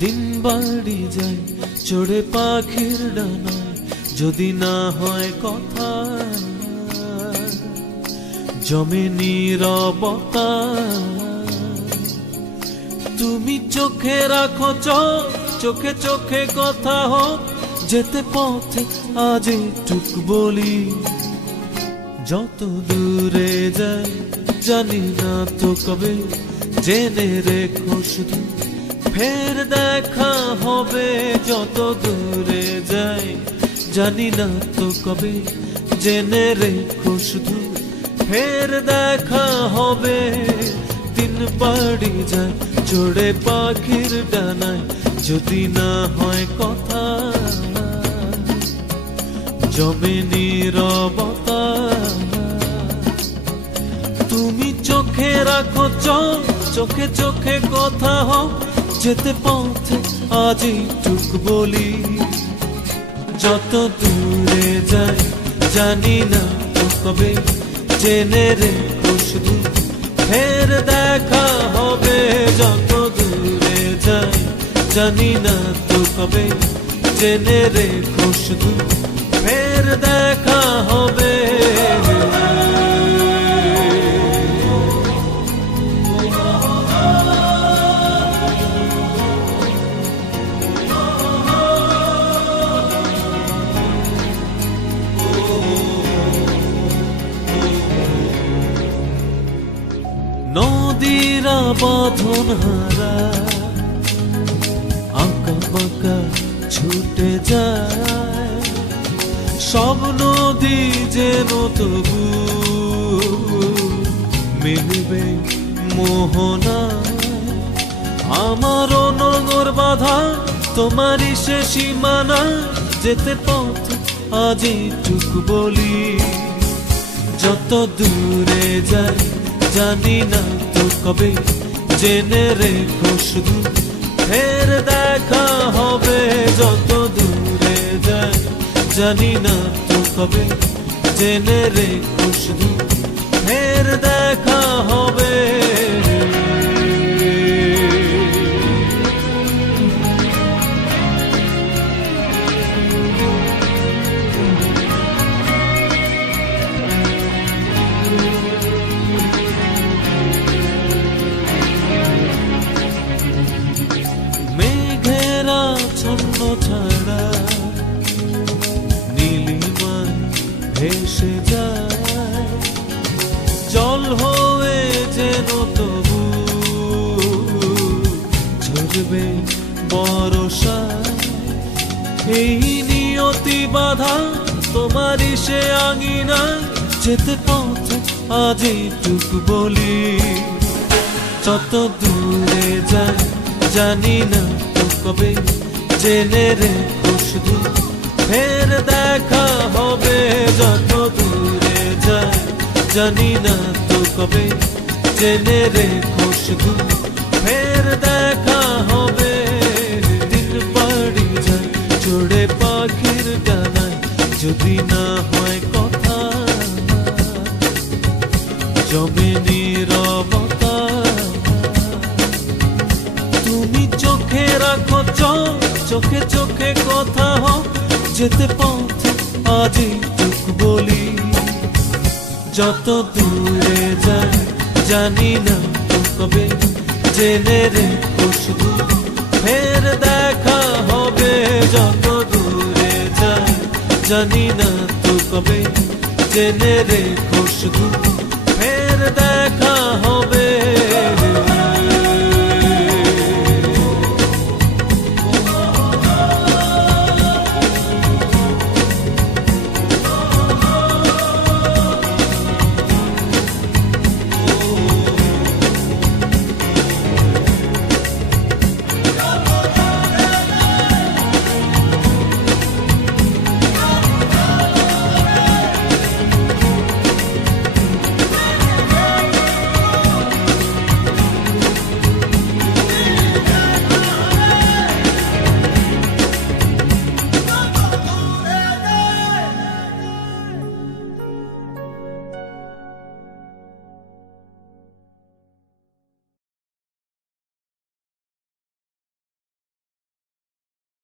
দিন বাড়ি যায় চড়ে পাখির ডানায়, যদি না হয় কথা জমে নীরবতা। তুমি চোখে রাখো চোখে চোখে কথা হোক, যেতে পথে আজ টুক বলি। যত দূরে যাই জানি না তো কবে, জেনে রেখো শুধু ফের দেখা হবে। যত দূরে যাই জানি না তো কবে, জেনে রেখো শুধু ফের দেখা হবে। দিন বাড়ি যায় চড়ে পাখির ডানায়, যদি না হয় কথা জমে নীরবতা। তুমি চোখে রাখো চোখে চোখে কথা হোক, যেতে পথে আজ টুক বলি। যত দূরে যাই জানি না তো কবে, জেনে রেখো শুধু ফের দেখা হবে। যত দূরে যাই জানি না তো কবে, জেনে রেখো শুধু ফের দেখা হবে। নদীরা বাঁধন হারা আঁকা বাঁকা ছুটে যায়, সব নদী যেন তবু মিলবে মোহনায়। আমারও নগর বাঁধা তোমারই সে সীমানা, যেতে পথ আজই টুক বলি। যত দূরে যাই জানি না তো কবে, জেনে রেখো শুধু ফের দেখা হবে। যত দূরে যাই জানি না তো কবে, জেনে রেখো শুধু ফের দেখা হবে। ছন্ন ছাড়া নীলিমায় ভেসে যায়, জল হয়ে যেন তবু ঝরবে বরষায়। এই নিয়তি বাধা তোমারই সে আঙিনায়, যেতে পথে আজই টুক বলি। যত দূরে যাই জানি না তো কবে, জেনে রেখো শুধু ফের দেখা হবে। যত দূরে যাই জানি না তো কবে, জেনে রেখো শুধু ফের দেখা হবে। দিন বাড়ি যায় চড়ে পাখির ডানায়, যদি না হয় কথা জমে নীরবতা। তুমি চোখে রাখো চোখে চোখে কথা হোক, যেতে পথে আজই টুক বলি। যত দূরে যাই জানি না তো কবে, জেনে রেখো শুধু ফের দেখা হবে। যত দূরে যাই জানি না তো কবে, জেনে রেখো শুধু ফের দেখা হবে।